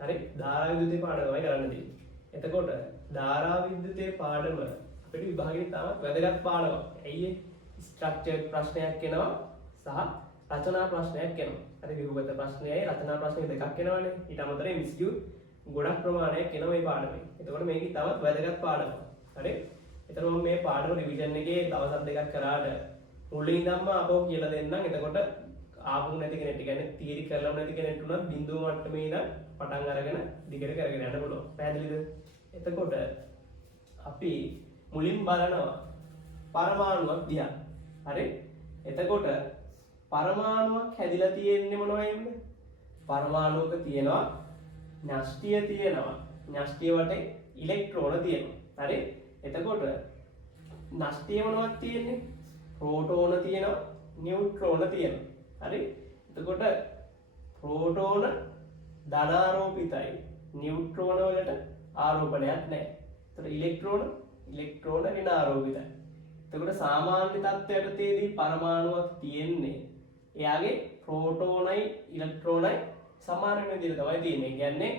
හරි ධාරා විද්‍යුතේ පාඩමයි කරන්න තියෙන්නේ. එතකොට ධාරා විද්‍යුතේ පාඩම අපිට විභාගයේ තාමත් වැදගත් පාඩමක්. ඇයි ඒ? ස්ට්‍රක්චර් ප්‍රශ්නයක් එනවා සහ රචනා ප්‍රශ්නයක් එනවා. හරි විභාග ප්‍රශ්නයයි රචනා ප්‍රශ්නය දෙකක් එනවනේ. ඊට අමතරව MCQ ගොඩක් ප්‍රමාණයක් එනවා මේ පාඩමේ. එතකොට මේක තාමත් වැදගත් පාඩමක්. හරි. එතන මම මේ පාඩම රිවිෂන් එකේ දවස් දෙකක් කරාට මුලින් ඉඳන්ම අපෝ කියලා දෙන්නම්. එතකොට ආපු නැති කෙනෙක් කියන්නේ තියරි කරලම නැති කෙනෙක් උනත් බිඳුව මට්ටමේ ඉඳන් පටන් අරගෙන දිගට කරගෙන යන්න පුළුවන්. පැහැදිලිද? එතකොට අපි මුලින් බලනවා පරමාණුවක් දිහා. හරි? එතකොට පරමාණුවක් හැදිලා තියෙන්නේ මොනවයින්ද? පරමාණුවක තියෙනවා න්‍යෂ්ටිය තියෙනවා. න්‍යෂ්ටිය වටේ ඉලෙක්ට්‍රෝන තියෙනවා. හරි? එතකොට න්‍යෂ්ටිය මොනවද තියෙන්නේ? ප්‍රෝටෝන තියෙනවා, නියුට්‍රෝන තියෙනවා. හරි? එතකොට ප්‍රෝටෝන ධනාරෝපිතයි, නියුට්‍රෝන වලට ආරෝපණයක් නැහැ. එතකොට ඉලෙක්ට්‍රෝන ඍණාරෝපිතයි. එතකොට සාමාන්‍ය තත්ත්වයටදී පරමාණුවක් තියෙන්නේ එයාගේ ප්‍රෝටෝනයි ඉලෙක්ට්‍රෝනයි සමාන වෙන විදිහට තමයි තියෙන්නේ. ඒ කියන්නේ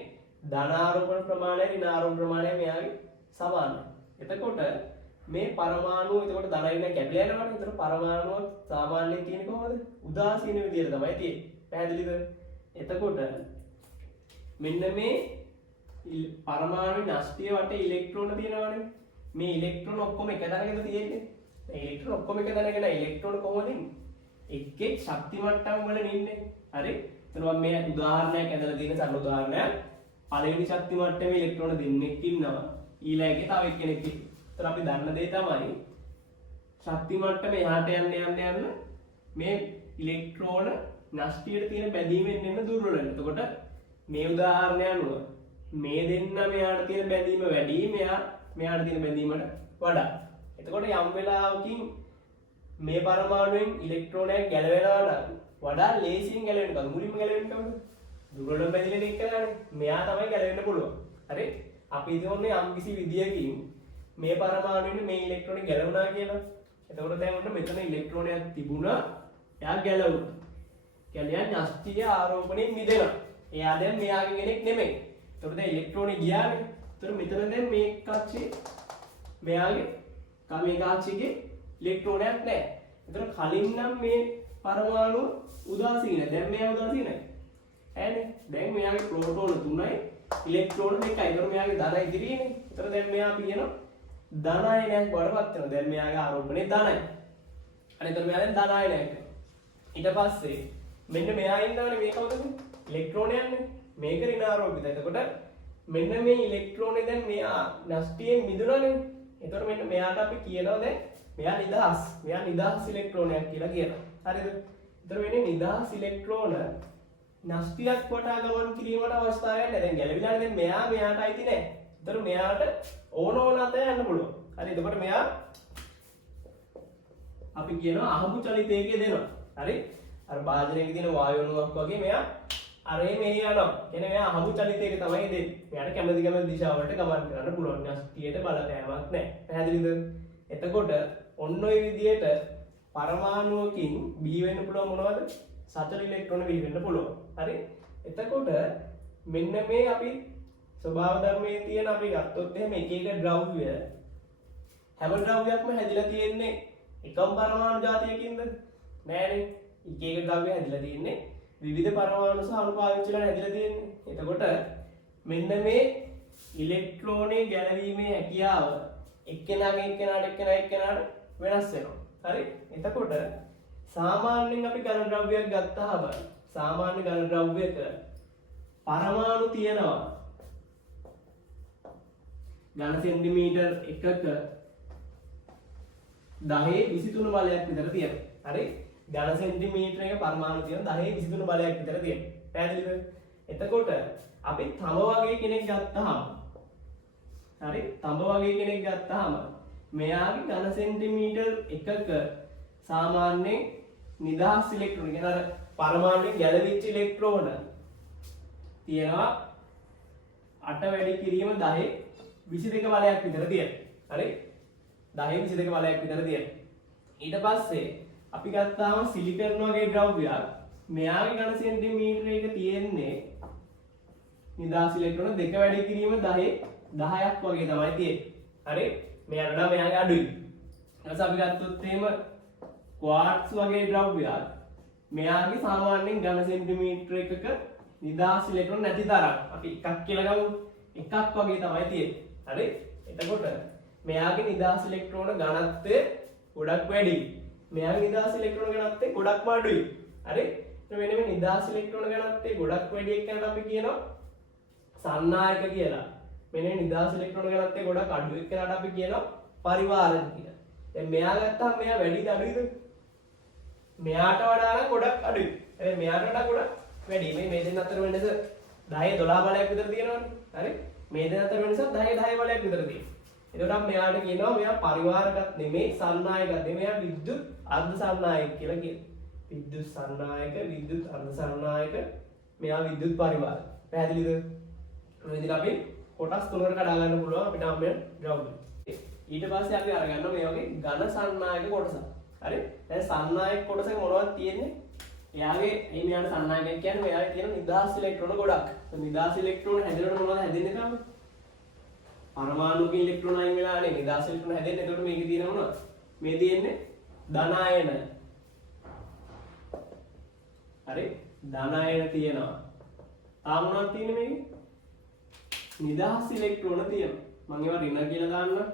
ධනාරෝපණ ප්‍රමාණය ඍණාරෝපණ ප්‍රමාණය මෙයාගේ සමානයි. එතකොට මේ පරමාණුව එතකොට ධනයින කැපිලා යනවනේ. එතකොට පරමාණුව සාමාන්‍යයෙන් තියෙන්නේ කොහොමද? උදාසීන විදිහට තමයි තියෙන්නේ. පැහැදිලිද? එතකොට මෙන්න මේ පරමාණු න්‍යෂ්ටිය වටේ ඉලෙක්ට්‍රෝන තියෙනවනේ. මේ ඉලෙක්ට්‍රෝන ඔක්කොම එක තැනකද තියෙන්නේ? මේ ඉලෙක්ට්‍රෝන ඔක්කොම එක තැනක නෑ. ඉලෙක්ට්‍රෝන කොහොමද ඉන්නේ? එක් එක් ශක්ති මට්ටම් වල ඉන්නේ. හරි? එතකොට මේ උදාහරණයක් ඇදලා තියෙන සරල උදාහරණයක්. පළවෙනි ශක්ති මට්ටමේ ඉලෙක්ට්‍රෝන දෙන්නෙක් ඉන්නවා. ඊළඟේ තව එක්කෙනෙක් ඉන්නවා. එතකොට අපි දන්න දේ තමයි ශක්ති මට්ටම එහාට යන්න මේ ඉලෙක්ට්‍රෝන න්‍යෂ්ටියට තියෙන බැඳීමෙන් එන්න දුර්වල වෙනවා. එතකොට මේ උදාහරණය අනුව මේ දෙන්න මෙයාට තියෙන බැඳීම වැඩි, මෙයාට තියෙන බැඳීමට වඩා. එතකොට යම් වෙලාවකින් මේ පරමාණුවෙන් ඉලෙක්ට්‍රෝනයක් ගැලවෙනවා නම් වඩා ලේසියෙන් ගැලවෙන්න බෑ. මුලින්ම ගැලවෙන්න ඕනේ. දුර්වල බැඳිලා ටික කරානේ. මෙයා තමයි ගැලවෙන්න පුළුවන්. හරි? අපි හිතන්නේ යම් කිසි විදියකින් මේ පරමාණුවෙන් මේ ඉලෙක්ට්‍රෝන ගැලවුණා කියලා. එතකොට දැන් ඔන්න මෙතන ඉලෙක්ට්‍රෝනයක් තිබුණා. එයා ගැලවුණා. කියන්නේ න්‍යෂ්ටිය ආරෝපණයෙන් මිදෙනවා. එයා දැන් මෙයාගේ කෙනෙක් නෙමෙයි. එතකොට දැන් ඉලෙක්ට්‍රෝනේ ගියානේ. එතකොට මෙතන දැන් මේ කක්ෂේ මෙයාගේ මේ කක්ෂියේ ඉලෙක්ට්‍රෝනයක් නැහැ. එතකොට කලින් නම් මේ පරමාණු උදාසීනයි. දැන් මෙයා උදාසීනයි. ඇයිනේ? දැන් මෙයාගේ ප්‍රෝටෝන 3යි ඉලෙක්ට්‍රෝන 2යි. එතකොට මෙයාගේ ධන ඉදිරියේනේ. එතකොට දැන් මෙයා අපි කියනවා ධනායනයක් බවටපත් වෙනවා. දැන් මෙයාගේ ආරෝපණය ධනයි. අනිතර මෙයා දැන් ධනායනයක්. ඊට පස්සේ මෙන්න මෙයා ඉන්නවනේ මේ කවුදද? ඉලෙක්ට්‍රෝනයන්නේ. මේක ඍණාරෝපිතයි. එතකොට මෙන්න මේ ඉලෙක්ට්‍රෝනේ දැන් මෙයා න්‍යෂ්ටියෙන් මිදුණානේ. එතකොට මෙන්න මෙයාට අපි කියනවා දැන් මෙයා නිදහස්. මෙයා නිදහස් ඉලෙක්ට්‍රෝනයක් කියලා කියනවා. හරිද? එතකොට වෙන්නේ නිදහස් ඉලෙක්ට්‍රෝන න්‍යෂ්ටියක් වටා ගමන් කිරීමට අවස්ථාවක් නැහැ. දැන් ගැලවිලානේ. දැන් මෙයාට අයිති නැහැ. එතකොට මෙයාට ඕන අතේ යන්න පුළුවන්. හරි? එතකොට මෙයා අපි කියනවා අහඹු චලිතයක දෙනවා. හරි? අර භාජනයක තියෙන වායු අණුවක් වගේ මෙයා අරේ මේ යනවා. කියන්නේ මෙයා අහඹු චලිතයක තමයි දෙන්නේ. මෙයාට කැමති දිශාවලට ගමන් කරන්න පුළුවන්. න්‍යෂ්ටියට බලපෑමක් නැහැ. පැහැදිලිද? එතකොට ඔන්න ඔය විදිහට පරමාණුවකින් බී වෙන්න පුළුවන් මොනවද? සතර ඉලෙක්ට්‍රෝන බී වෙන්න පුළුවන්. හරි? එතකොට මෙන්න මේ අපි ස්වභාව ධර්මයේ තියෙන අපි ගත්තොත් එහෙම එක එක ද්‍රව්‍ය හැම ද්‍රව්‍යයක්ම හැදිලා තියෙන්නේ එකම පරමාණු જાතියකින්ද? නෑනේ. එක එක ද්‍රව්‍ය හැදිලා තියෙන්නේ විවිධ පරමාණු සහ අණු පාවිච්චි කරලා හැදිලා තියෙන්නේ. එතකොට මෙන්න මේ ඉලෙක්ට්‍රෝනේ ගැලවීමේ හැකියාව එක්කෙනාට වෙනස් වෙනවා. හරි? එතකොට සාමාන්‍යයෙන් අපි ඝන ද්‍රව්‍යයක් ගත්තාම සාමාන්‍ය ඝන ද්‍රව්‍යයක පරමාණු තියෙනවා ඝන සෙන්ටිමීටර් එකක 1023 බලයක් විතර තියෙනවා. හරි? ඝන සෙන්ටිමීටර එක පරමාණු තියෙන 1023 බලයක් විතර තියෙනවා. පැහැදිලිද? එතකොට අපි තඹ වගේ කෙනෙක් ගත්තාම හරි? තඹ වගේ කෙනෙක් ගත්තාම මෙයාගේ ඝන සෙන්ටිමීටර් එකක සාමාන්‍යයෙන් නිදහස් ඉලෙක්ට්‍රෝන කියන අර පරමාණුෙන් ගැලවිච්ච ඉලෙක්ට්‍රෝන තියෙනවා 8 වැඩි කිරීම 1022 බලයක් විතර තියෙනවා. හරි? 1022 බලයක් විතර තියෙනවා. ඊට පස්සේ අපි ගත්තාම සිලිකන් වගේ ද්‍රව්‍යයක් මෙයාගේ ඝන සෙන්ටිමීටර එක තියෙන්නේ නිදහස් ඉලෙක්ට්‍රෝන දෙක වැඩි කිරීම 10ක් වගේ තමයි තියෙන්නේ. හරි? මෙයාට වඩා මෙයාගේ අඩුයි. ඊට අපි ගත්තොත් එහෙම ක්වාර්ට්ස් වගේ ද්‍රව්‍යයක් මෙයාගේ සාමාන්‍යයෙන් ඝන සෙන්ටිමීටර එකක නිදහස් ඉලෙක්ට්‍රෝන නැති තරම් අපි එකක් කියලා ගමු. එකක් වගේ තමයි තියෙන්නේ. හරි? එතකොට මෙයාගේ නිදහස් ඉලෙක්ට්‍රෝන ඝනත්වය ගොඩක් වැඩි. මෙයාගේ නිදහස් ඉලෙක්ට්‍රෝන ඝනත්වය ගොඩක් අඩුයි. හරි? එතකොට මෙන්න මේ නිදහස් ඉලෙක්ට්‍රෝන ඝනත්වය ගොඩක් වැඩි එක්කනට අපි කියනවා සන්නායක කියලා. මෙන්න මේ නිදහස් ඉලෙක්ට්‍රෝන ඝනත්වය ගොඩක් අඩු එක්කනට අපි කියනවා පරිවාරක කියලා. දැන් මෙයා ගත්තාම මෙයා වැඩිද අඩුයිද? මෙයාට වඩා නම් ගොඩක් අඩුයි. හැබැයි මෙයාට වඩා ගොඩක් වැඩි. මේ දෙන්න අතර වෙනස 10 12 බලයක් විතර තියෙනවනේ. හරි? මේ දෙන්න අතර වෙනස 10 10 බලයක් විතර තියෙනවා. එතකොට මෙයාට කියනවා මෙයා පරිවාරකත් නෙමෙයි සන්නායකත් නෙමෙයි මෙයා විද්‍යුත් අර්ධ සන්නායක කියලා කියනවා. විද්‍යුත් සන්නායක විද්‍යුත් අර්ධ සන්නායක මෙයා විද්‍යුත් පරිවාරක. පැහැදිලිද? මේ විදිහට අපි කොටස් තුනකට කඩා ගන්න පුළුවන් අපිට හම්බෙන ද්‍රව්‍ය. ඊට පස්සේ අපි අරගන්නවා මේ වගේ ඝන සන්නායක කොටස. හරි? දැන් සන්නායක කොටසක මොනවද තියෙන්නේ? එයාගේ මේ මෙයාට සන්නායකයක් කියන්නේ මෙයාගේ තියෙන නිදහස් ඉලෙක්ට්‍රෝන ගොඩක්. නිදහස් ඉලෙක්ට්‍රෝන හැදෙනකොට මොනවද හැදෙන්නේ තාම? පරමාණුක ඉලෙක්ට්‍රෝන අයින් වෙලානේ නිදහස් ඉලෙක්ට්‍රෝන හැදෙන්නේ. එතකොට මේකේ තියෙන මොනවද? මේ තියෙන්නේ ධන අයන. හරි? ධන අයන තියෙනවා. තාම මොනවද තියෙන්නේ මේකේ? නිදහස් ඉලෙක්ට්‍රෝන තියෙනවා. මම ඒවා ඍණ කියලා දාන්නම්.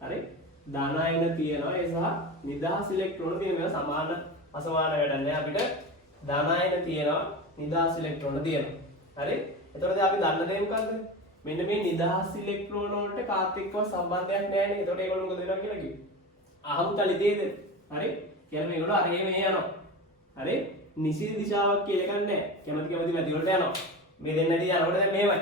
හරි? ධන අයන තියෙනවා ඒ සහ නිදහස් ඉලෙක්ට්‍රෝන තියෙනවා. මේවා සමාන අසමාන වැඩක් නෑ අපිට ධන අයන තියෙනවා නිදහස් ඉලෙක්ට්‍රෝන තියෙනවා. හරි? එතකොට දැන් අපි දන්න දේ මොකද්ද? මෙන්න මේ නිදහස් ඉලෙක්ට්‍රෝන වලට කාත් එක්කව සම්බන්ධයක් නැහැ නේ. එතකොට ඒගොල්ලෝ මොකද වෙනවා කියලා කිව්වේ? අහමු චලිතයේද? හරි? කියන්නේ මේගොල්ලෝ අර එහෙම යනවා. හරි? නිසි දිශාවක් කියලා එකක් නැහැ. කැමති කැමති මැදි වලට යනවා. මේ දෙන්නදී යනකොට දැන් මේවයි.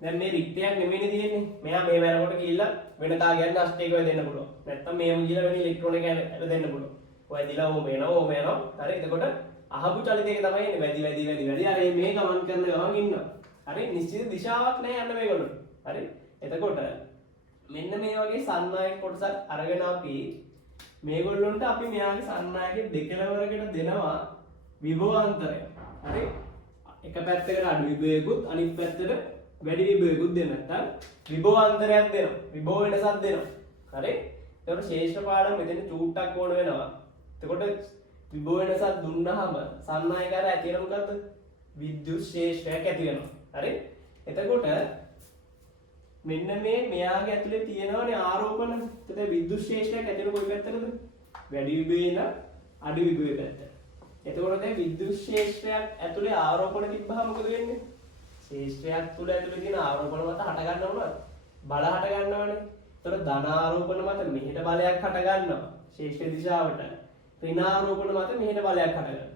දැන් මේ රික්තයක් නෙමෙයිනේ තියෙන්නේ. මෙයා මේ වෙනකොට ගිහිල්ලා වෙන කාගයන් අෂ්ටයක දෙන්න පුළුවන්. නැත්තම් මේම ගිහිල්ලා වෙන ඉලෙක්ට්‍රෝන එක දෙන්න පුළුවන්. ඔය දිලා ඕම වෙනවා. හරි? එතකොට අහපු චලිතයක තමයි එන්නේ වැඩි. අර මේ ගමන් කරන ගමන් ඉන්නවා. හරි? නිශ්චිත දිශාවක් නැහැ යන්න මේගොල්ලෝ. හරි? එතකොට මෙන්න මේ වගේ සන්නායක කොටසක් අරගෙන අපි මේගොල්ලොන්ට අපි මෙයාගේ සන්නායක දෙකලවරකට දෙනවා විභවාන්තරය. හරි? එක පැත්තකට අඩු විභවයකුත් අනිත් පැත්තට වැඩි විභවයකුත් දෙන්න නැත්නම් විභවාන්තරයක් දෙනවා. විභව වෙනසක් දෙනවා. හරි? එතකොට ශේෂ්ඨ පාඩම මෙතන චූට්ටක් ඕන වෙනවා. එතකොට විභව වෙනසක් දුන්නාම සන්නායකයර ඇති වෙන මොකද්ද? විද්‍යුත් ශේෂ්ඨයක් ඇති වෙනවා. හරි? එතකොට මෙන්න මෙයාගේ ඇතුලේ තියෙනවනේ ආරෝපණ. එතකොට විද්‍යුත් ශේෂ්ඨයක් ඇති වෙන කොයි පැත්තටද? වැඩි විභවයේ ඉඳන් අඩු විභවයේ පැත්තට. එතකොට දැන් විද්‍යුත් ශේෂ්ඨයක් ඇතුලේ ආරෝපණ තිබ්බහම මොකද වෙන්නේ? ශේෂ්ඨයක් තුල ඇතුලේ තියෙන ආරෝපණ මත හට ගන්නව මොනවද? බල හට ගන්නවනේ. එතකොට ධන ආරෝපණ මත මෙහෙට බලයක් හට ගන්නවා. ශේෂ්ඨ දිශාවට. ඍණ ආරෝපණ මත මෙහෙට බලයක් හට ගන්නවා.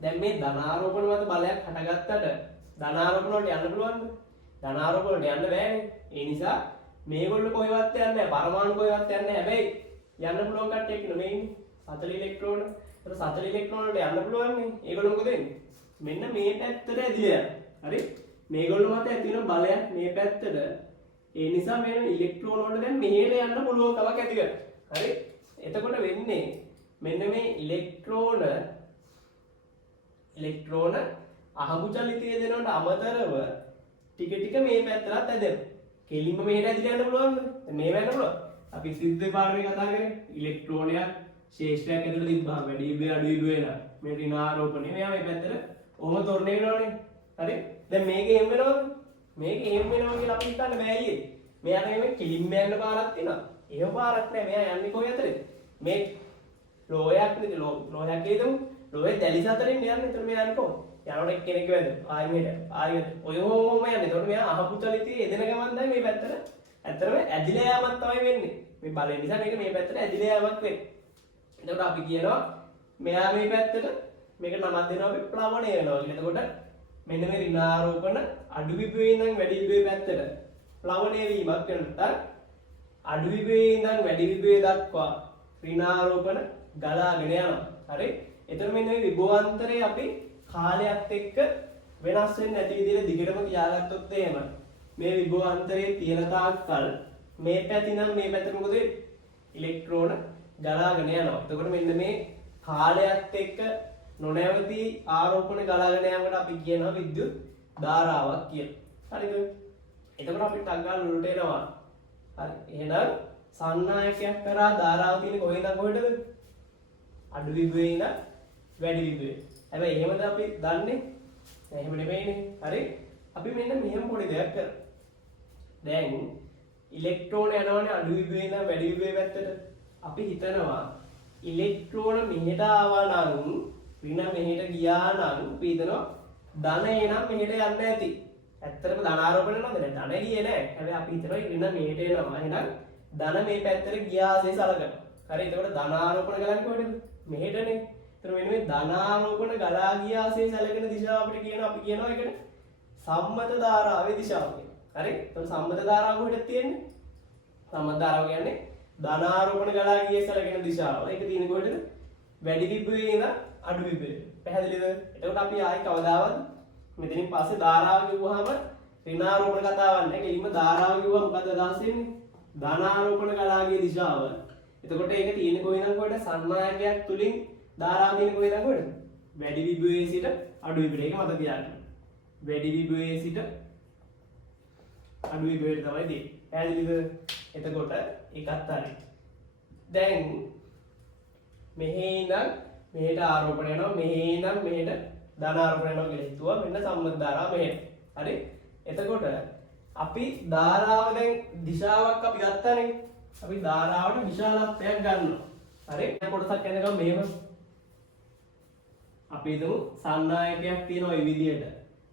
දැන් මේ ධන ආරෝපණ මත බලයක් හටගත්තට ධන ආරෝපණ වලට යන්න පුළුවන්ද? ධන ආරෝපණ වලට යන්න බෑනේ. ඒ නිසා මේගොල්ලෝ කොහෙවත් යන්නේ නැහැ. පරමාණු කොහෙවත් යන්නේ නැහැ. හැබැයි යන්න පුළුවන් කට්ටියක් නෙමෙයි. සතල ඉලෙක්ට්‍රෝන. ඒතර සතල ඉලෙක්ට්‍රෝන වලට යන්න පුළුවන් නේ. ඒගොල්ලෝ මොකද වෙන්නේ? මෙන්න මේ පැත්තට ඇදිලා යනවා. හරි? මේගොල්ලෝ මත ඇති වෙන බලයක් මේ පැත්තට. ඒ නිසා මේ ඉලෙක්ට්‍රෝන වලට දැන් මෙහෙට යන්න පුළුවන් කමක් ඇති කරගන්න. හරි? එතකොට වෙන්නේ මෙන්න මේ ඉලෙක්ට්‍රෝන අහඹු චලිතය දෙනවට අමතරව ටික ටික මේ පැත්තට ඇදෙනවා. කෙලින්ම මෙහෙට ඇදිලා යන්න පුළුවන්ද? මේ වෙන්න පුළුවන්. අපි සිද්ධ පාඩමේ කතා කරේ ඉලෙක්ට්‍රෝනයක් ශේෂ්ඨයක් ඇතුළේ තිබ්බහම වැඩි විභව අඩු විභව වෙනවා. මේ ඍණ ආරෝපණය මෙයා මේ පැත්තට ඔහොම තොරණ වෙනවනේ. හරි? දැන් මේක එහෙම වෙනවද? මේක එහෙම වෙනවා කියලා අපි හිතන්න බෑ අයියේ. මෙයාට මේ කෙලින්ම යන්න පාරක් තියෙනවා. එහෙම පාරක් නෑ. මෙයා යන්නේ කොහේ අතරේ? මේ ලෝහයක් නේ ලෝහයක් හේතුව ලෝහේ දැලිස අතරින් යන්නේ. එතන මෙයා යන්නේ කොහොමද? යනකොට එක්කෙනෙක් වැද ආයෙත් ඔය හොම යන්නේ. එතකොට මෙයා අහපු චලිතයේ එදෙන ගමන් දැන් මේ පැත්තට ඇත්තටම ඇදිලා යාමක් තමයි වෙන්නේ. මේ බලය නිසා මේක මේ පැත්තට ඇදිලා යාමක් වෙන්නේ. එතකොට අපි කියනවා මෙයා මේ පැත්තට මේක නමක් දෙනවා අපි ප්ලවණය වෙනවා කියලා. එතකොට මෙන්න මේ ඍණ ආරෝපණ අඩු විභවයේ ඉඳන් වැඩි විභවයේ පැත්තට ප්ලවණය වීමක් වෙනකොට අඩු විභවයේ ඉඳන් වැඩි විභවයේ දක්වා ඍණ ආරෝපණ ගලාගෙන යනවා. හරි? එතකොට මෙන්න මේ විභවාන්තරය අපි කාලයත් එක්ක වෙනස් වෙන්නේ නැති විදිහට දිගටම තියාගත්තොත් එහෙම මේ විභවාන්තරයේ තියෙන තාක්කල් මේ පැති නම් මේ පැත්තට මොකද වෙන්නේ? ඉලෙක්ට්‍රෝන ගලාගෙන යනවා. එතකොට මෙන්න මේ කාලයත් එක්ක නොනැවති ආරෝපණ ගලාගෙන යාමකට අපි කියනවා විද්‍යුත් ධාරාවක් කියලා. හරිද? එතකොට අපිට ටක් ගාලා උඩට එනවා. හරි. එහෙනම් සන්නායකයක් කරා ධාරාව තියෙන්නේ කොහෙන්ද කොහෙටද? අඩු විභවයේ ඉඳන් වැඩි විභවයේ. හැබැයි එහෙමද අපි දන්නේ? නෑ එහෙම නෙමෙයිනේ. හරි? අපි මෙන්න මෙහෙම පොඩි දෙයක් කරමු. දැන් ඉලෙක්ට්‍රෝන යනවනේ අඩු විභවයේ ඉඳන් වැඩි විභවයේ පැත්තට. අපි හිතනවා ඉලෙක්ට්‍රෝන මෙහෙට ආවා නම් ඍණ මෙහෙට ගියා නම් අපි හිතනවා ධන එනම් මෙහෙට යන්න ඇති. ඇත්තටම ධනාරෝපණ නේද? ධන ගියේ නෑ. හැබැයි අපි හිතනවා ඍණ මෙහෙට එනවා. එහෙනම් ධන මේ පැත්තට ගියාසේ සලකනවා. හරි. එතකොට ධනාරෝපණ ගලන්නේ කොහෙද? මෙහෙටනේ. එතන මෙන්න මේ ධනාරෝපණ ගලා ගියාසේ සැලකෙන දිශාව අපිට කියනවා අපි කියනවා ඒකට සම්මත ධාරාවේ දිශාව කියලා. හරි? එතකොට සම්මත ධාරාව කොහෙද තියෙන්නේ? සම්මත ධාරාව කියන්නේ ධනාරෝපණ ගලා ගියේ සැලකෙන දිශාව. ඒක තියෙන්නේ කොහෙද? වැඩි විභවයේ ඉඳන් අඩු විභවයට. පැහැදිලිද? එතකොට අපි ආයි කවදාවත් මෙතනින් පස්සේ ධාරාව කිව්වහම ඍණාරෝපණ කතාවක් නැහැ. කෙලින්ම ධාරාව කිව්වම මොකද අදහස් වෙන්නේ? ධනාරෝපණ ගලා ගිය දිශාව. එතකොට ඒක තියෙන්නේ කොහෙන්ද කොහෙද? සන්නායකයක් තුලින් ධාරාව තියෙන්නේ කොහෙන්ද කොහෙද? වැඩි විභවයේ සිට අඩු විභවයට. ඒක මතක තියාගන්න. වැඩි විභවයේ සිට අඩු විභවයට තමයි දෙන්නේ. පැහැදිලිද? එතකොට ඒකත් හරි. දැන් මෙහි ඉඳන් මෙහෙට ආරෝපණය වෙනවා, මෙහි ඉඳන් මෙහෙට ධන ආරෝපණය වෙනවා කියලා හිතුවා. මෙන්න සම්මත ධාරාව මෙහෙට. හරි? එතකොට අපි ධාරාව දැන් දිශාවක් අපි ගත්තානේ. අපි ධාරාවට විශාලත්වයක් ගන්නවා. හරි? දැන් කොටසක් යනකම් මෙහෙම අපි හිතමු සන්නායකයක් තියෙනවා මේ විදියට.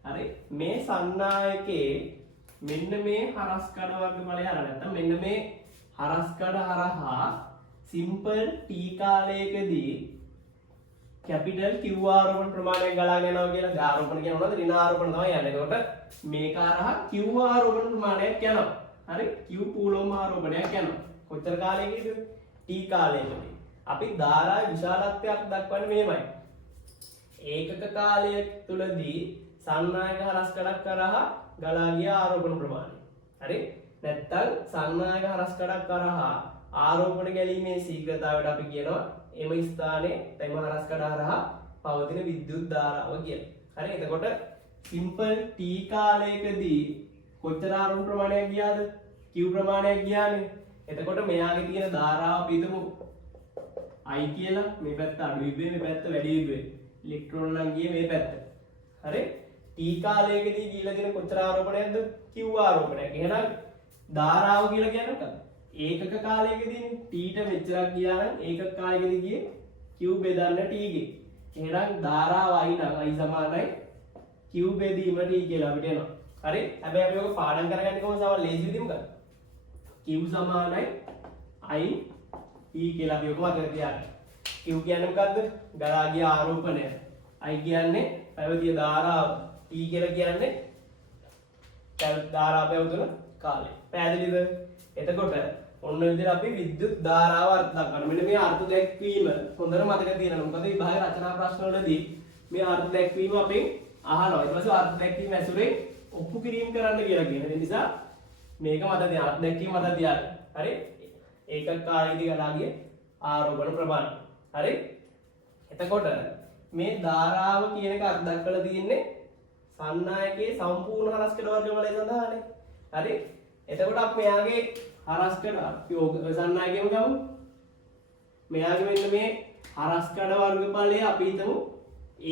හරි? මේ සන්නායකේ මෙන්න මේ හරස්කඩ වර්ග බලය හරහා නැත්නම් මෙන්න මේ හරස්කඩ හරහා සිම්පල් t කාලයකදී කැපිටල් q ආරෝපණ ප්‍රමාණයක් ගලාගෙන යනවා කියලා ආරෝපණ කියනවද ඍණ ආරෝපණ තමයි යන්නේ. එතකොට මේක හරහා q ආරෝපණ ප්‍රමාණයක් යනවා. හරි? q කූලොම් ආරෝපණයක් යනවා. කොච්චර කාලයකද? t කාලයකදී. අපි ධාරාවේ විශාලත්වයක් දක්වන්නේ මෙහෙමයි. ඒකක කාලය තුලදී සන්නායක හරස්කඩක් කරහා ගලා ගිය ආරෝපණ ප්‍රමාණය. හරි? නැත්තම් සන්නායක හරස්කඩක් කරහා ආරෝපණ ගැලීමේ ශීඝ්‍රතාවයට අපි කියනවා එම ස්ථානයේ තෙම හරස්කඩ හරහා පවතින විද්‍යුත් ධාරාව කියලා. හරි? එතකොට සිම්පල් t කාලයකදී කොච්චර ආරෝපණ ප්‍රමාණයක් ගියාද? q ප්‍රමාණයක් ගියානේ. එතකොට මෙයාගේ තියෙන ධාරාව අපි හිතමු I කියලා. මේ පැත්ත අඩු විභවය, මේ පැත්ත වැඩි විභවය. ඉලෙක්ට්‍රෝන නම් ගියේ මේ පැත්ත. හරි? t කාලයකදී ගිහිල්ලා තියෙන කොච්චර ආරෝපණයක්ද? q ආරෝපණයක්. එහෙනම් ධාරාව කියලා කියන්නේ මොකක්ද? ඒකක කාලයකදී t ට මෙච්චරක් ගියා නම් ඒකක කාලයකදී ගියේ q බෙදන්න t ගේ. එහෙනම් ධාරාව I නම් I සමානයි q බෙදීම t කියලා අපිට එනවා. හරි? හැබැයි අපි ඔක පාඩම් කරගන්නේ කොහොමද? සමහර ලේසි විදිහ මොකක්ද? q සමානයි I p කියලා අපි ඔක මතක තියාගන්න. q කියන්නේ මොකද්ද? ගලා ගිය ආරෝපණය. I කියන්නේ පැවතිය ධාරාව. t කියලා කියන්නේ ධාරාව පැවතුන කාලය. පැහැදිලිද? එතකොට ඔන්න විදිහට අපි විද්‍යුත් ධාරාව අර්ථ දක්වනවා. මෙන්න මේ අර්ථ දැක්වීම හොඳට මතක තියාගන්න. මොකද විභාග රචනා ප්‍රශ්න වලදී මේ අර්ථ දැක්වීම අපෙන් අහනවා. ඊට පස්සේ අර්ථ දැක්වීම ඇසුරේ ඔප්පු කිරීම කරන්න කියලා කියනවා. ඒ නිසා මේක මතක තියාගන්න. අර්ථ දැක්වීම මතක තියාගන්න. හරි? ඒකක කාලයේදී ගලා ගිය ආරෝපණ ප්‍රමාණය. හරි? එතකොට මේ ධාරාව කියන එක අර්ථ දක්වලා තියෙන්නේ සන්නායකයේ සම්පූර්ණ හරස්කඩ වර්ග වලේ සඳහානේ. හරි? එතකොට අපි මෙයාගේ හරස්කඩ අපි සන්නායකයම ගමු. මෙයාගේ මෙන්න මේ හරස්කඩ වර්ගඵලය අපි හිතමු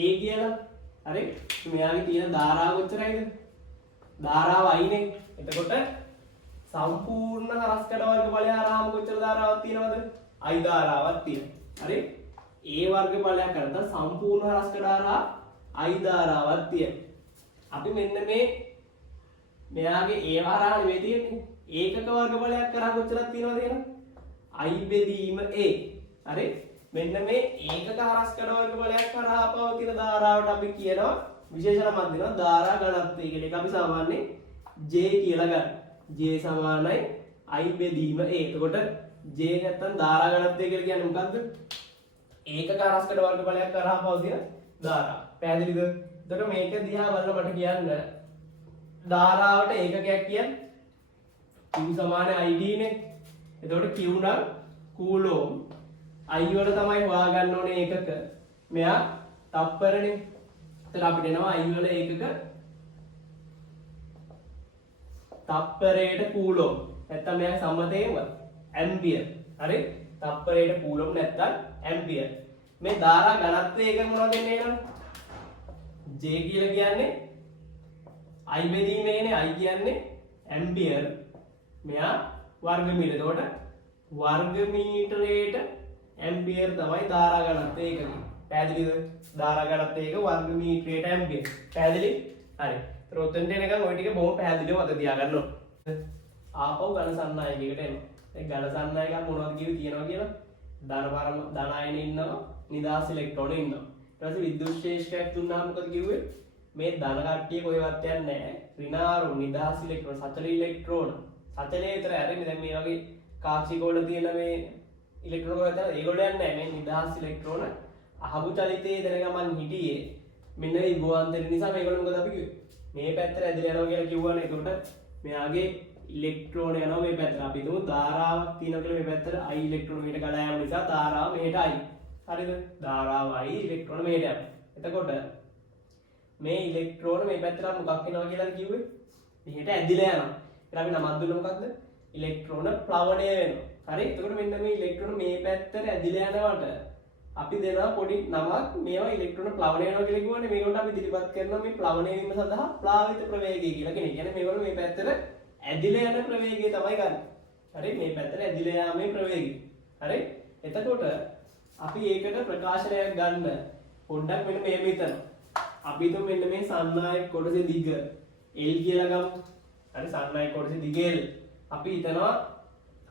A කියලා. හරි? මෙයාගේ තියෙන ධාරාව කොච්චරයිද? ධාරාව I නේ. එතකොට සම්පූර්ණ හරස්කඩ වර්ගඵලය හරහාම කොච්චර ධාරාවක් තියෙනවද? I ධාරාවක් තියෙනවා. හරි? A වර්ගඵලයක් කරද්දී සම්පූර්ණ හරස්කඩ හරහා I ධාරාවක් තියෙනවා. අපි මෙන්න මේ මෙයාගේ A හරහා නෙවෙයි තියෙන්නේ. ඒකක වර්ගඵලයක් කරා කොච්චරක් තියෙනවද එහෙනම්? I බෙදීම A. හරි? මෙන්න මේ ඒකක හරස්කඩ වර්ගඵලයක් කරා පවතින ධාරාවට අපි කියනවා විශේෂ නමක් දෙනවා ධාරා ඝනත්වය කියලා. ඒක අපි සාමාන්‍යයෙන් J කියලා ගන්න. J සමානයි I බෙදීම A. එතකොට J නැත්තම් ධාරා ඝනත්වය කියලා කියන්නේ මොකද්ද? ඒකක හරස්කඩ වර්ගඵලයක් කරා පවතින ධාරාව. පැහැදිලිද? එතකොට මේක දිහා බලලා මට කියන්න ධාරාවට ඒකකයක් කියන්නේ q සමාන id නේ. එතකොට q නම් කූලෝම් I වල තමයි හොයාගන්න ඕනේ ඒකක. මෙයා තප්පරනේ. එතකොට අපිට එනවා I වල ඒකක තප්පරයට කූලොම්. නැත්තම් මෙයා සම්මතයෙන්ම ඇම්පියර්. හරි? තප්පරයට කූලොම් නැත්තම් ඇම්පියර්. මේ ධාරා ඝනත්වය එක මොනවද දෙන්නේ නේද? J කියලා කියන්නේ I බෙදීම කියන්නේ I කියන්නේ ඇම්පියර්. මෙයා වර්ග මීටර. එතකොට වර්ග මීටරයට ඇම්පියර් තමයි ධාරා ඝනත්වය එකක. පැහැදිලිද? ධාරා ඝනත්වය එක වර්ග මීටරයට ඇම්පියර්. පැහැදිලි? හරි. ඒතර ඔතෙන්ට එනකන් ওই ටික බොහොම පැහැදිලිව මතක තියාගන්න ඕන. ආපහු ඝන සන්නායකයකට එනවා. ඒ ඝන සන්නායකයන් මොනවද කියනවා කියලා? ධන අයන ඉන්නවා, නිදහස් ඉලෙක්ට්‍රෝන ඉන්නවා. ඊට පස්සේ විද්‍යුත් ශේෂ්ඨයක් දුන්නාම මොකද කිව්වේ? මේ ධන කට්ටිය කොහෙවත් යන්නේ නැහැ. ඍණාරු නිදහස් ඉලෙක්ට්‍රෝන, සචල ඉලෙක්ට්‍රෝන. සචලයේ විතර ඇරෙන්නේ දැන් මේ වගේ කාක්ෂික වල තියෙන මේ ඉලෙක්ට්‍රෝන වල තමයි ඒගොල්ලෝ යන්නේ නැහැ. මේ නිදහස් ඉලෙක්ට්‍රෝන අහබු චලිතයේ දැන ගමන් හිටියේ. මෙන්න මේ ගෝවාන්තර නිසා මේගොල්ලෝ මොකද අපි කිව්වේ? මේ පැත්තට ඇදලා යනවා කියලා කිව්වනේ. ඒකට මෙයාගේ ඉලෙක්ට්‍රෝන යනවා මේ පැත්තට. අපි හිතමු ධාරාවක් තියෙනවා කියලා මේ පැත්තට I ඉලෙක්ට්‍රෝන මෙහෙට ගලා යාම නිසා ධාරාව මෙහෙට I. හරිද? ධාරාව I ඉලෙක්ට්‍රෝන මෙහෙට යනවා. එතකොට මේ ඉලෙක්ට්‍රෝන මේ පැත්තට මොකක් වෙනවා කියලාද කිව්වේ? මෙහෙට ඇදිලා යනවා. ඊට අපි නමක් දුන්න මොකක්ද? ඉලෙක්ට්‍රෝන ප්ලවණය වෙනවා. හරි? එතකොට මෙන්න මේ ඉලෙක්ට්‍රෝන මේ පැත්තට ඇදිලා යනවට අපි දෙනවා පොඩි නමක් මේවා ඉලෙක්ට්‍රෝන ප්ලවණය වෙනවා කියලා කිව්වනේ. මේකට අපි ඉදිරිපත් කරනවා මේ ප්ලවණය වීම සඳහා ප්ලාවිත ප්‍රවේගය කියලා කෙනෙක්. කියන්නේ මේගොල්ලෝ මේ පැත්තට ඇදිලා යන ප්‍රවේගය තමයි ගන්න. හරි? මේ පැත්තට ඇදිලා යාමේ ප්‍රවේගය. හරි? එතකොට අපි ඒකට ප්‍රකාශනයක් ගන්න පොඩ්ඩක් මෙන්න මෙහෙම හිතනවා. අපි හිතමු මෙන්න මේ සන්නායක කොටසේ දිග L කියලා ගමු. හරි? සන්නායක කොටසේ දිග L. අපි හිතනවා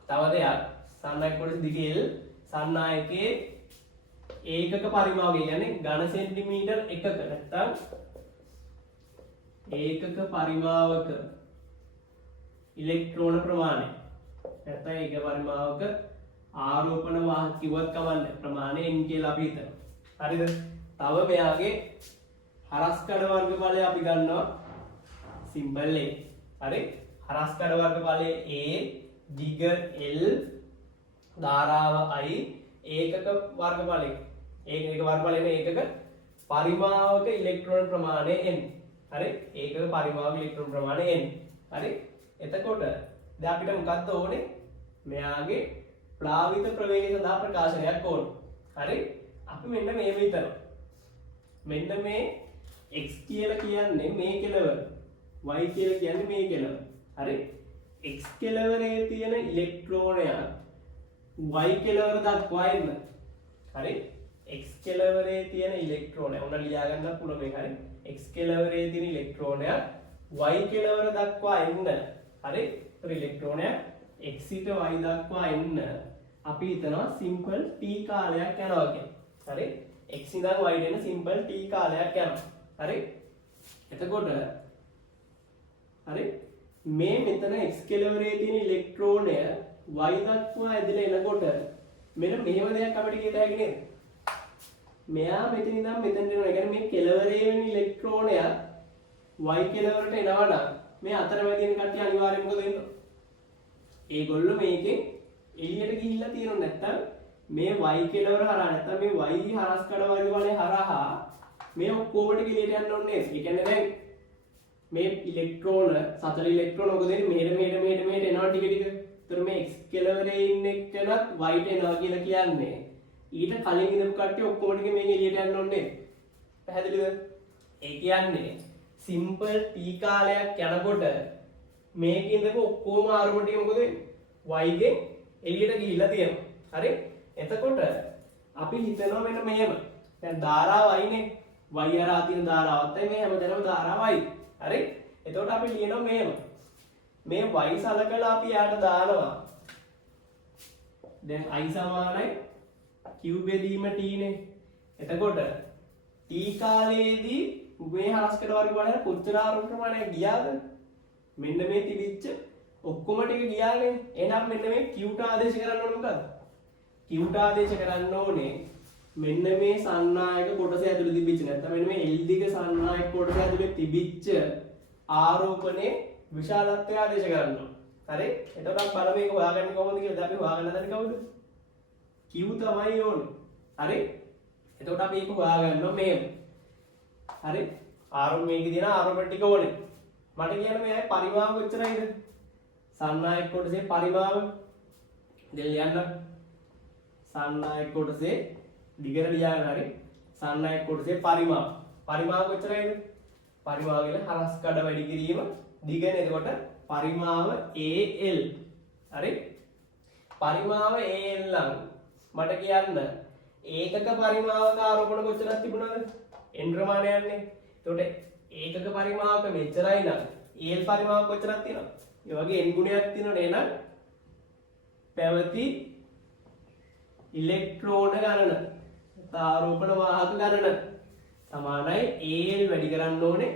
තව දෙයක් සන්නායක කොටසේ දිග L සන්නායකයේ ඒකක පරිමාවය කියන්නේ ඝන සෙන්ටිමීටර් එකක නැත්නම් ඒකක පරිමාවක ඉලෙක්ට්‍රෝන ප්‍රමාණය නැත්නම් ඒක පරිමාවක ආරෝපණ වාහක කිව්වත් කවන්නේ ප්‍රමාණය n කියලා අපි හිතනවා. හරිද? තව මෙයාගේ හරස්කඩ වර්ගඵලය අපි ගන්නවා සිම්බල් a. හරි? හරස්කඩ වර්ගඵලය a දිග L ධාරාව I ඒකක වර්ගඵලය. ඒකක වර්ගඵලය නේ ඒකක පරිමාවක ඉලෙක්ට්‍රෝන ප්‍රමාණය n. හරි? ඒකක පරිමාවක ඉලෙක්ට්‍රෝන ප්‍රමාණය n. හරි? එතකොට දැන් අපිට මොකක්ද ඕනේ? මෙයාගේ ප්ලාවිත ප්‍රවේගය සඳහා ප්‍රකාශනයක් ඕන. හරි? අපි මෙන්න මේව හිතනවා. මෙන්න මේ x කියලා කියන්නේ මේ කෙලවර. y කියලා කියන්නේ මේ කෙලවර. හරි? x කෙලවරේ තියෙන ඉලෙක්ට්‍රෝනය y කෙලවර දක්වා එන්න. හරි? x කෙලවරේ තියෙන ඉලෙක්ට්‍රෝනය උන ලියා ගන්න පුළුවන් මේක. හරි? x කෙලවරේ තියෙන ඉලෙක්ට්‍රෝනය y කෙලවර දක්වා එන්න. හරි? ඒතර ඉලෙක්ට්‍රෝනය x සිට y දක්වා එන්න අපි හිතනවා සිම්පල් t කාලයක් යනවා කියලා. හරි? x ඉඳන් y ට එන සිම්පල් t කාලයක් යනවා. හරි? එතකොට හරි මේ මෙතන x කෙලවරේ තියෙන ඉලෙක්ට්‍රෝනය y දක්වා ඇදලා එනකොට මෙන්න මෙහෙම දෙයක් අපිට කියත හැකි නේද? මෙයා මෙතන ඉඳන් මෙතනට එනවා. ඒ කියන්නේ මේ කෙලවරේ වෙන ඉලෙක්ට්‍රෝනය y කෙලවරට එනවා නම් මේ අතරමැද තියෙන කට්ටිය අනිවාර්යයෙන් මොකද වෙන්නේ? ඒගොල්ලෝ මේකෙන් එළියට ගිහිල්ලා තියෙනව නැත්තම් මේ y කෙලවර හරහා නැත්තම් මේ y හරස්කඩ වර්ගඵලය හරහා මේ ඔක්කොම ටික එළියට යන්න ඕනේ. ඒ කියන්නේ දැන් මේ ඉලෙක්ට්‍රෝන සතර ඉලෙක්ට්‍රෝන මොකද වෙන්නේ? මෙහෙට එනවා ටික ටික. ඒතර මේ x කෙලවරේ ඉන්න එක්කනත් y ට එනවා කියලා කියන්නේ ඊට කලින් ඉඳපු කට්ටිය ඔක්කොම ටික මේක එළියට යන්න ඕනේ. පැහැදිලිද? ඒ කියන්නේ සිම්පල් t කාලයක් යනකොට මේකේ ඉඳපු ඔක්කොම ආරෝපණ ටික මොකද වෙන්නේ? y ගෙන් එළියට ගිහිල්ලා තියෙනවා. හරි? එතකොට අපි හිතනවා මෙන්න මෙහෙම. දැන් ධාරාවයි නේ. y හරහා තියෙන ධාරාවත් මේ හැමදැනම ධාරාවයි. හරි? එතකොට අපි ලියනවා මෙහෙම. මේ y සලකලා අපි යාට දානවා. දැන් i සමානයි q බෙදීම t නේ. එතකොට t කාලයේදී මේ හරස්කඩ වර්ගඵලය කොච්චර ආරෝපණ ප්‍රමාණයක් ගියාද? මෙන්න මේ තිබිච්ච ඔක්කොම ටික ගියානේ. එහෙනම් මෙන්න මේ q ට ආදේශ කරන්න ඕනේ මොකද්ද? q ට ආදේශ කරන්න ඕනේ මෙන්න මේ සන්නායක කොටස ඇතුළේ තිබිච්ච නැත්නම් මෙන්න මේ L දිග සන්නායක කොටස ඇතුළේ තිබිච්ච ආරෝපණයේ විශාලත්වය ආදේශ කරන්න ඕනේ. හරි? එතකොට අපි බලමු මේක හොයාගන්නේ කොහොමද කියලා. දැන් අපි හොයාගන්න හදන්නේ කවුද? q තමයි ඕනේ. හරි? එතකොට අපි ඒක හොයාගන්නවා මේක. හරි? ආරෝපණ මේකේ තියෙන ආරෝපණ ටික ඕනේ. මට කියන්න මෙයාගේ පරිමාව කොච්චරයිද? සන්නායක කොටසේ පරිමාව දැන් ලියන්න. සන්නායක කොටසේ දිගට ලියන්න හරි. සන්නායක කොටසේ පරිමාව. පරිමාව කොච්චරයිද? පරිමාව කියලා හරස් කඩ වැඩි කිරීම දිගනේ. එතකොට පරිමාව AL. හරි? පරිමාව AL නම් මට කියන්න ඒකක පරිමාවක ආරෝපණ කොච්චරක් තිබුණාද? n ප්‍රමාණයන්නේ. එතකොට ඒකක පරිමාවක මෙච්චරයි නම් AL පරිමාව කොච්චරක් තියෙනවද? ඒ වගේ n ගුණයක් තියෙනවනේ. එහෙනම් පැවති ඉලෙක්ට්‍රෝන ගණන ආරෝපණ වාහක ගණන සමානයි AL වැඩි කරන්න ඕනේ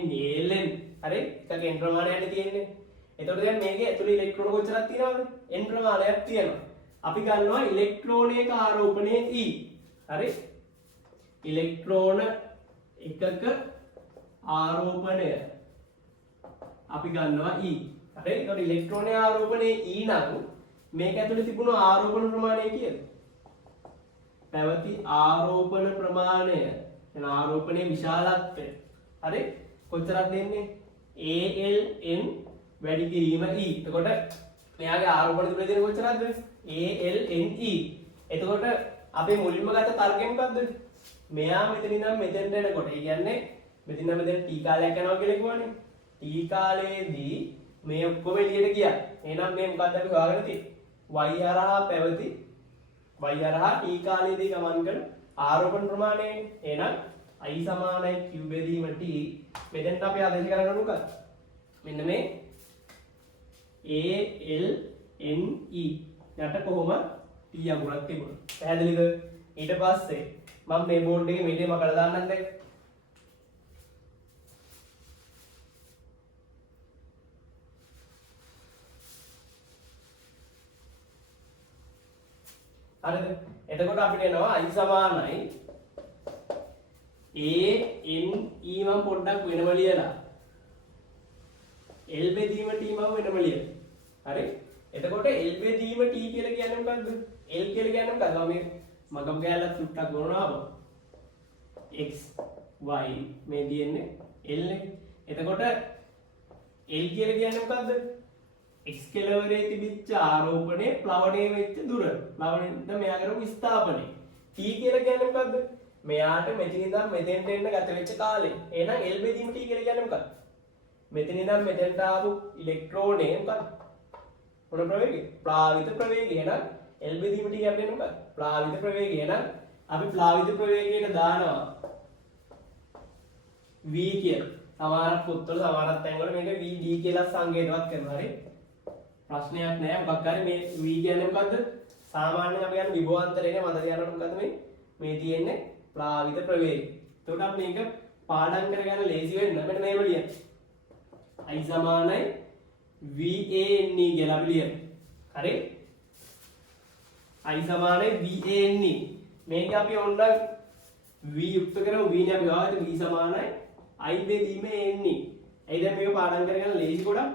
NALN. හරි? එකක n ප්‍රමාණයනේ තියෙන්නේ. එතකොට දැන් මේකේ ඇතුළේ ඉලෙක්ට්‍රෝන කොච්චරක් තියෙනවද? n ප්‍රමාණයක් තියෙනවා. අපි ගන්නවා ඉලෙක්ට්‍රෝනයක ආරෝපණයේ E. හරි? ඉලෙක්ට්‍රෝන එකක ආරෝපණය අපි ගන්නවා E. හරි? ඒකට ඉලෙක්ට්‍රෝනයේ ආරෝපණයේ E නම් මේක ඇතුළේ තිබුණු ආරෝපණ ප්‍රමාණය කීයද? පැවති ආරෝපණ ප්‍රමාණය. එන ආරෝපණයේ විශාලත්වය. හරි? කොච්චරක් දෙන්නේ? ALN වැඩි කිරීම E. එතකොට මෙයාගේ ආරෝපණ තුල දෙන කොච්චරක්ද? ALNE. එතකොට අපේ මුලින්ම ගත්ත තර්කය මොකද්ද? මෙයා මෙතන ඉඳන් මෙතෙන්ට එනකොට, ඒ කියන්නේ මෙතන ඉඳන් මෙතෙන් t කාලයක් යනවා කියලා කිව්වනේ. t කාලයේදී මේ ඔක්කොම එළියට ගියා. එහෙනම් මේ මොකද්ද අපි හොයාගෙන තියෙන්නේ? y හරහා පැවති y හරහා t කාලයේදී ගමන් කරන ආරෝපණ ප්‍රමාණය. එහෙනම් I සමානයි q බෙදීම t. මෙතෙන්ට අපි ආදේශ කරගන්න මොකක්ද? මෙන්න මේ ALNE යට කොහොම t අගුරක් තිබුණා. පැහැදිලිද? ඊට පස්සේ මම මේ බෝඩ් එකේ මෙතන මකලා දාන්නම් දැන්. හරිද? එතකොට අපිට එනවා I සමානයි ANE මම පොඩ්ඩක් වෙනම ලියලා L බෙදීම t මම වෙනම ලියලා. හරි? එතකොට L බෙදීම t කියලා කියන්නේ මොකද්ද? L කියලා කියන්නේ මොකද්ද? මේ මගම් ගෑල්ලක් සුට්ටක් ගොනනවා. x y මේ දින්නේ L නේ. එතකොට L කියලා කියන්නේ මොකද්ද? x කෙලවරේ තිබිච්ච ආරෝපණය ප්ලවණය වෙච්ච දුර. ප්ලවණයෙන්ද මෙයා කරපු විස්ථාපනය. t කියලා කියන්නේ මොකද්ද? මෙයාට මෙතන ඉඳන් මෙතෙන්ට එන්න ගත වෙච්ච කාලය. එහෙනම් L බෙදීම t කියලා කියන්නේ මොකක්ද? මෙතන ඉඳන් මෙතෙන්ට ආපු ඉලෙක්ට්‍රෝනේ මොකක්ද? මොන ප්‍රවේගය? ප්ලාවිත ප්‍රවේගය. එහෙනම් L බෙදීම t කියන්නේ මොකක්ද? ප්ලාවිත ප්‍රවේගය. එහෙනම් අපි ප්ලාවිත ප්‍රවේගයට දානවා v කියලා. සමහර පොත්වල සමහර තැන්වල මේක vd කියලා සංකේතවත් කරනවා. හරි? ප්‍රශ්නයක් නෑ. මොකක් හරි මේ v කියන්නේ මොකද්ද? සාමාන්‍යයෙන් අපි යන විභවාන්තරයේ මත තියනකොට මොකද්ද මේ තියෙන්නේ? ප්ලාවිත ප්‍රවේගය. එතකොට අපි මේක පාඩම් කරගෙන ලේසි වෙන්න මෙන්න මේව ලියන්න. I සමානයි VANE කියලා අපි ලියමු. හරි? I සමානයි VANE. මේක අපි ඕනනම් v යුක්ත කරමු. v නේ අපි හොයාගත්ත v සමානයි I බෙදීම NE. එයි දැන් මේක පාඩම් කරගෙන ලේසි ගොඩක්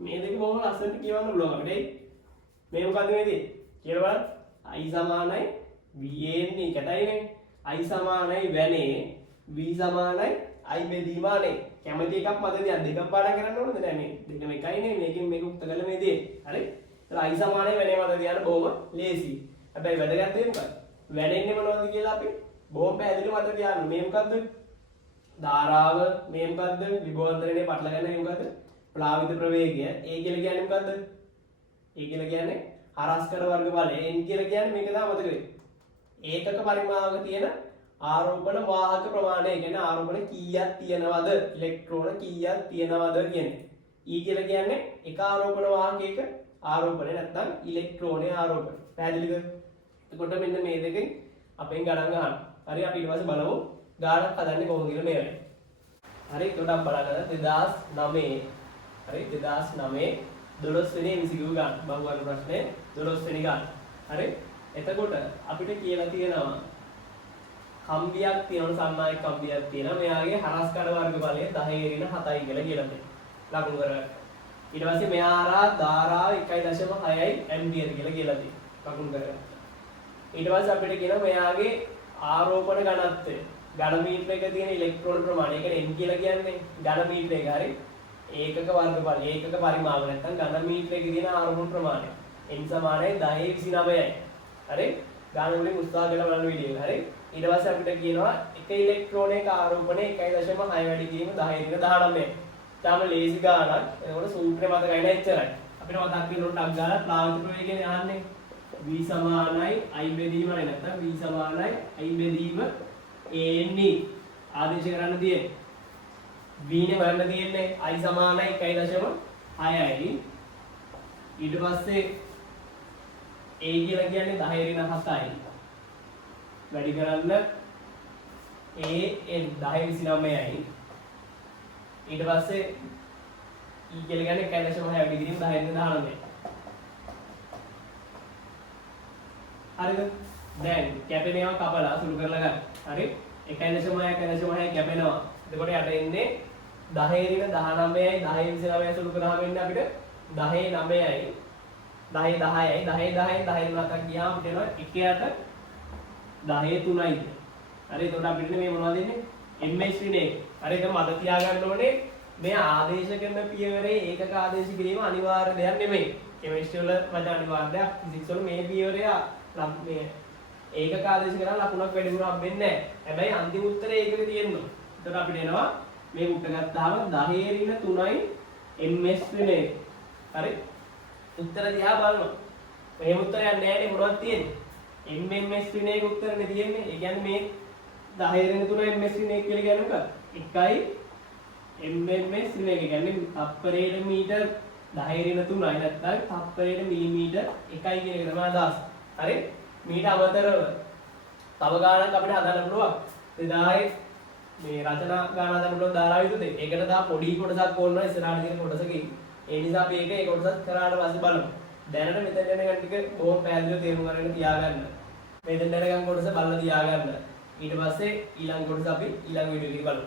මේ දෙක බොහොම ලස්සනට කියවන්න පුළුවන් අපිට. මේ මොකද්ද මේ දේ? කියලා බලන්න. I සමානයි VANE කැටයිනේ. I සමානයි වැනේ. v සමානයි I බෙදීම අනේ. කැමති එකක් මත තියන්න. දෙකක් පාඩම් කරන්න ඕනද? නෑ මේ දෙකම එකයිනේ. මේකෙන් මේක උක්ත කළ මේ දේ. හරි? ඒත් I සමානයි වැනේ මත තියන්න බොහොම ලේසි. හැබැයි වැදගත් දේ මොකක්ද? වැනෙන්නේ මොනවද කියලා අපි බොහොම පැහැදිලිව මත තියන්න. මේ මොකද්ද? ධාරාව. මේ මොකද්ද? විභවාන්තරණය පටල ගන්න මේ මොකද්ද? ප්ලාවිත ප්‍රවේගය. A කියලා කියන්නේ මොකද්ද? A කියලා කියන්නේ හරස්කඩ වර්ග බලය. N කියලා කියන්නේ මේක තමයි මතක වෙන්නේ. ඒකක පරිමාවක තියෙන ආරෝපණ වාහක ප්‍රමාණය. කියන්නේ ආරෝපණ කීයක් තියෙනවද? ඉලෙක්ට්‍රෝන කීයක් තියෙනවද කියන්නේ. E කියලා කියන්නේ එක ආරෝපණ වාහකයක ආරෝපණය නැත්නම් ඉලෙක්ට්‍රෝනයේ ආරෝපණය. පැහැදිලිද? එතකොට මෙන්න මේ දෙකෙන් අපෙන් ගණන් ගන්න. හරි අපි ඊට පස්සේ බලමු ගානක් හදන්නේ කොහොමද කියලා මේ වෙලාවේ. හරි එතකොට අපි බලන්න 2009 හරි 2009 12 වෙනි MCQ ගන්න. බහුවර්ග ප්‍රශ්නේ 12 වෙනි ගන්න. හරි එතකොට අපිට කියලා තියෙනවා කම්බියක් තියෙනවා සම්මායක කම්බියක් තියෙනවා. මෙයාගේ හරස්කඩ වර්ග බලය 10 ඍණ 7යි කියලා තියෙනවා. ලකුණු කරගන්න. ඊට පස්සේ මෙයා හරහා ධාරාව 1.6යි ඇම්පියර් කියලා තියෙනවා. ලකුණු කරගන්න. ඊට පස්සේ අපිට කියනවා මෙයාගේ ආරෝපණ ඝනත්වය. ඝන මීටර එක තියෙන ඉලෙක්ට්‍රෝන ප්‍රමාණය. ඒ කියන්නේ n කියලා කියන්නේ ඝන මීටර එක. හරි ඒකක වර්ගඵල ඒකක පරිමාව නැත්නම් ඝන මීටරයක තියෙන ආරෝහණ ප්‍රමාණය n සමානයි 1029යි. හරි? ගාන වලින් උත්සාහ කරලා බලන වීඩියෝ එක. හරි? ඊට පස්සේ අපිට කියනවා එක ඉලෙක්ට්‍රෝනයක ආරෝපණය 1.6 වැඩි කිරීම 1019යි. තාම ලේසි ගානක්. එතකොට සූත්‍රය මතකයි නේද? එච්චරයි. අපිට මතක් වෙනකොට ඩක් ගාලා ප්ලාවිත ප්‍රවේගය අහන්නේ. v සමානයි i බෙදීම නැත්නම් v සමානයි i බෙදීම an ආදේශ කරන්න තියෙන්නේ. v නේ බලන්න තියෙන්නේ i සමානයි 1.6යි. ඊට පස්සේ a කියලා කියන්නේ 10 වැඩි කරන්න an 1029යි. ඊට පස්සේ e කියලා කියන්නේ 1.6 වැඩි කිරීම 1019යි. හරිද? දැන් කැපෙන ඒවා කපලා සුළු කරලා ගන්න. හරි? 1.6 කැපෙනවා. එතකොට යට එන්නේ 10 ඍණ 19යි 10 29 සුළු කරාම එන්නේ අපිට 10 9යි 10 10යි 10 10යි 10 9ක් ගියාම අපිට එනවා 1යට 10 3යි. හරි? එතකොට අපිට මේ මොනවද දෙන්නේ? ms ඍණ 1. හරි? ඒක මතක තියාගන්න ඕනේ. මේ ආදේශ කරන පියවරේ ඒකක ආදේශ කිරීම අනිවාර්ය දෙයක් නෙමෙයි. කෙමිස්ට්‍රි වල වල අනිවාර්ය දෙයක්. ෆිසික්ස් වල මේ පියවරේ මේ ඒකක ආදේශ කරලා ලකුණක් වැඩිපුර හම්බෙන්නේ නැහැ. හැබැයි අන්තිම උත්තරේ ඒකක තියෙනවා. එතකොට අපිට එනවා මේ උත්ත ගත්තාම 10 ඍණ 3යි ms ඍණ 1. හරි? උත්තර දිහා බලනවා. මෙහෙම උත්තරයක් නැහැ නේ මොනවද තියෙන්නේ? mms ඍණ 1 උත්තරනේ තියෙන්නේ. ඒ කියන්නේ මේ 10 ඍණ 3යි ms ඍණ 1 කියලා කියන්නේ මොකක්ද? 1යි mms ඍණ 1 කියන්නේ තප්පරයට මීටර් 10 ඍණ 3යි නැත්නම් තප්පරයට මිලිමීටර් 1යි කියන එක තමයි අදහස. හරි? මීට අමතරව තව ගානක් අපිට හදන්න පුළුවන්. 2000 මේ රචනා ගාන හදන්න පුළුවන් ධාරා විදුලිය. ඒකට තව පොඩි කොටසක් ඕන ඉස්සරහට තියෙන කොටසකින්. ඒ නිසා අපි ඒ කොටසත් කරාට පස්සේ බලමු. දැනට මෙතන යන ටික බොහොම පැහැදිලිව තේරුම් ගන්න තියාගන්න. මෙතන යනකම් කොටස බලලා තියාගන්න. ඊට පස්සේ ඊළඟ කොටස අපි ඊළඟ වීඩියෝ එකේ බලමු.